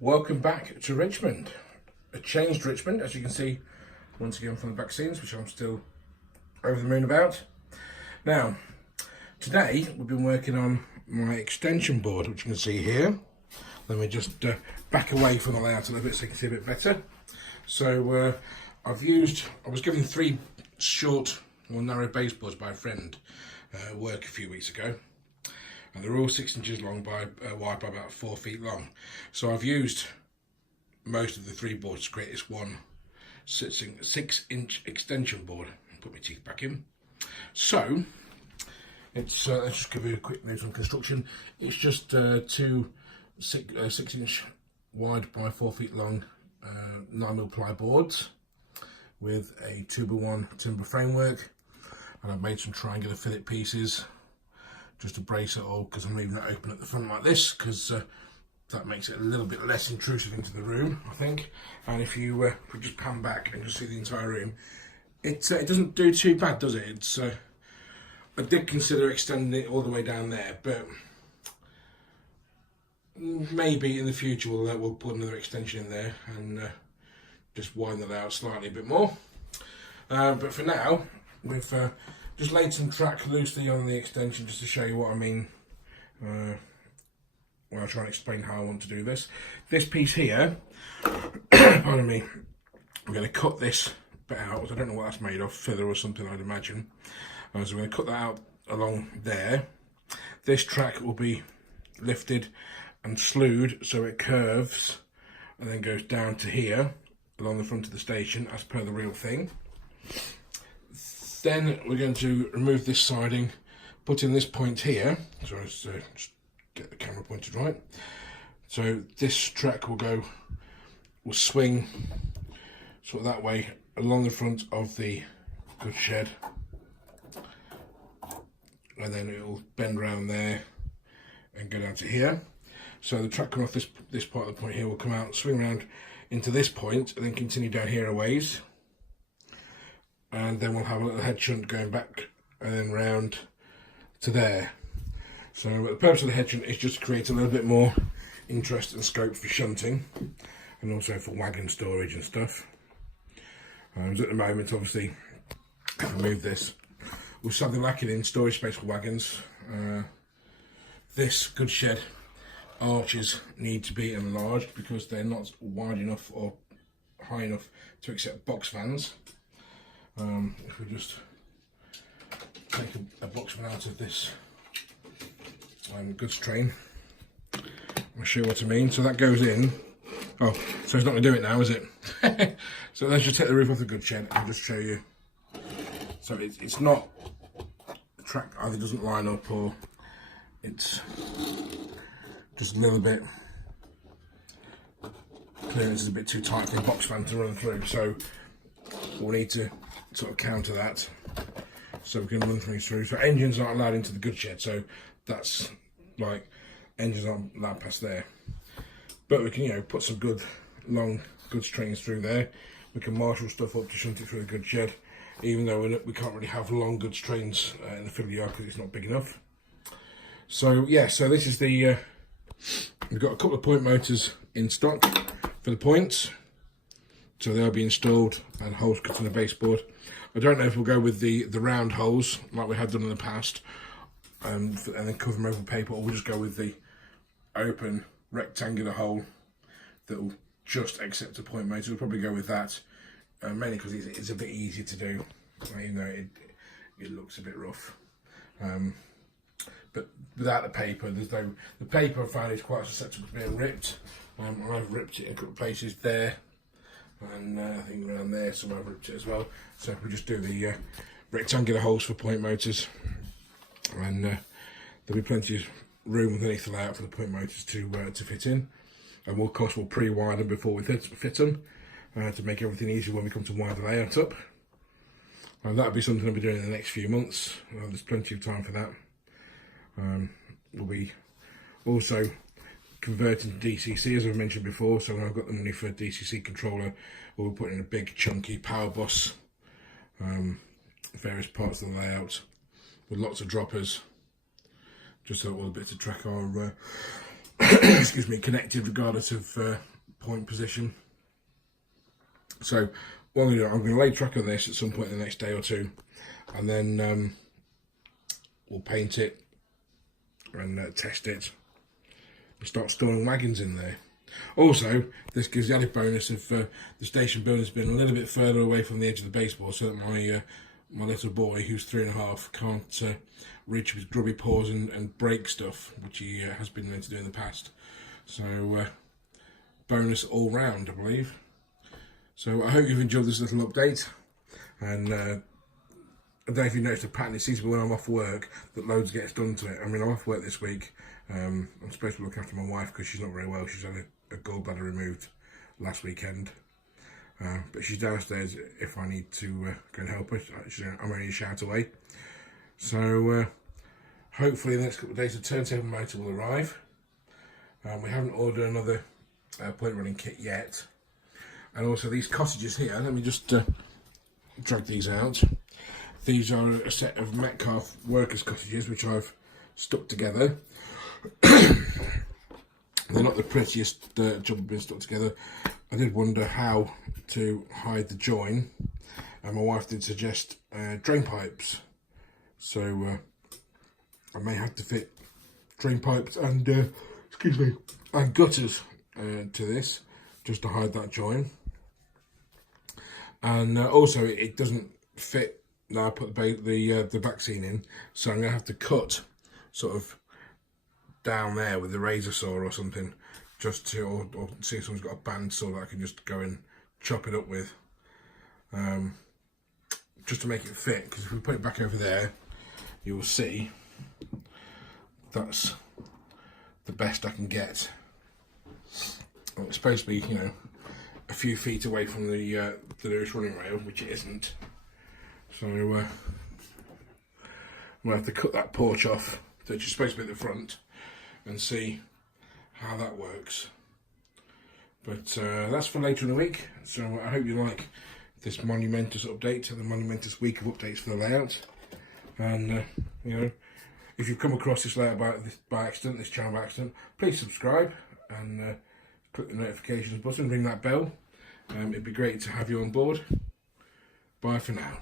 Welcome back to Richmond. A changed Richmond, as you can see once again from the back scenes, which I'm still over the moon about. Now, today we've been working on my extension board, which you can see here. Let me just back away from the layout a little bit so you can see a bit better. So I was given 3 short or narrow baseboards by a friend at work a few weeks ago. And they're all 6 inches long wide by about 4 feet long. So I've used most of the 3 boards to create this one 6-inch extension board. Put my teeth back in. So it's let's just give you a quick note on construction. It's just 2 6-inch wide by 4 feet long 9mm ply boards with a 2x1 timber framework, and I've made some triangular fillet pieces just to brace it all, because I'm leaving it open at the front like this, because that makes it a little bit less intrusive into the room, I think. And if you could just pan back and just see the entire room, it doesn't do too bad, does it? It's I did consider extending it all the way down there, but maybe in the future we'll put another extension in there and just widen that out slightly a bit more. But for now, we've just laid some track loosely on the extension just to show you what I mean when I try and explain how I want to do this. This piece here, pardon me, I'm going to cut this bit out. I don't know what that's made of, feather or something I'd imagine. So I'm going to cut that out along there. This track will be lifted and slewed so it curves and then goes down to here along the front of the station as per the real thing. Then we're going to remove this siding, put in this point here. So let's just get the camera pointed right. So this track will swing sort of that way along the front of the goods shed, and then it will bend around there and go down to here. So the track coming off this part of the point here will come out, swing around into this point, and then continue down here a ways. And then we'll have a little head shunt going back and then round to there. So the purpose of the head shunt is just to create a little bit more interest and scope for shunting, and also for wagon storage and stuff. At the moment, obviously, if I move this, we're sadly lacking in storage space for wagons. This goods shed arches need to be enlarged because they're not wide enough or high enough to accept box vans. If we just take a box van out of this goods train, I'll show you what I mean. So that goes in. Oh, so it's not going to do it now, is it? So let's just take the roof off the goods shed and just show you. So it's not, the track either doesn't line up or it's just a little bit, clearance is a bit too tight for a box van to run through. So we'll need to sort of counter that so we can run things through. So engines aren't allowed into the goods shed, so that's like engines aren't allowed past there. But we can, put some good long goods trains through there. We can marshal stuff up to shunt it through the goods shed, even though we can't really have long goods trains in the fiddle yard because it's not big enough. So yeah, so this is the we've got a couple of point motors in stock for the points, so they'll be installed and holes cut in the baseboard. I don't know if we'll go with the round holes like we have done in the past and then cover them over with paper, or we'll just go with the open rectangular hole that will just accept a point motor. We'll probably go with that, mainly because it's a bit easier to do, even though it looks a bit rough. But without the paper, the paper I find is quite susceptible to being ripped. I've ripped it in a couple of places there, and I think around there somewhere I've ripped it as well. So we'll just do the rectangular holes for point motors, and there'll be plenty of room underneath the layout for the point motors to fit in. And we'll pre-wire them before we fit them to make everything easier when we come to wire the layout up. And that'll be something I'll be doing in the next few months. There's plenty of time for that. We'll be also converting to DCC, as I've mentioned before. So when I've got the money for a DCC controller, we'll put in a big chunky power bus, various parts of the layout with lots of droppers, just so we'll be able to track our excuse me, connected regardless of point position. So what I'm going to do, I'm going to lay track on this at some point in the next day or two, and then we'll paint it and test it and start storing wagons in there. Also, this gives the added bonus of the station builder's been a little bit further away from the edge of the baseboard, so that my little boy, who's 3.5, can't reach with grubby paws and break stuff, which he has been known to do in the past. So bonus all round, I believe. So I hope you've enjoyed this little update, and I don't know if you noticed a pattern. It seems to be when I'm off work that loads gets done to it. I mean, I'm off work this week. I'm supposed to look after my wife because she's not very well. She's had a gallbladder removed last weekend. But she's downstairs if I need to go and help her. I'm only a shout away. So hopefully in the next couple of days the turntable motor will arrive. We haven't ordered another point running kit yet. And also these cottages here, let me just drag these out. These are a set of Metcalf workers' cottages which I've stuck together. They're not the prettiest job of being stuck together. I did wonder how to hide the join, and my wife did suggest drain pipes. So I may have to fit drain pipes and excuse me, and gutters to this, just to hide that join. And also it doesn't fit. Now I put the vaccine in, so I'm gonna have to cut sort of down there with a razor saw or something, just to or see if someone's got a bandsaw that I can just go and chop it up with, just to make it fit. Because if we put it back over there, you will see that's the best I can get. Well, it's supposed to be, you know, a few feet away from the nearest running rail, which it isn't. So we'll have to cut that porch off, which is supposed to be at the front, and see how that works. But that's for later in the week. So I hope you like this monumentous update and the monumentous week of updates for the layout. And you know, if you've come across this layout by accident, this channel by accident, please subscribe and click the notifications button, ring that bell. It'd be great to have you on board. Bye for now.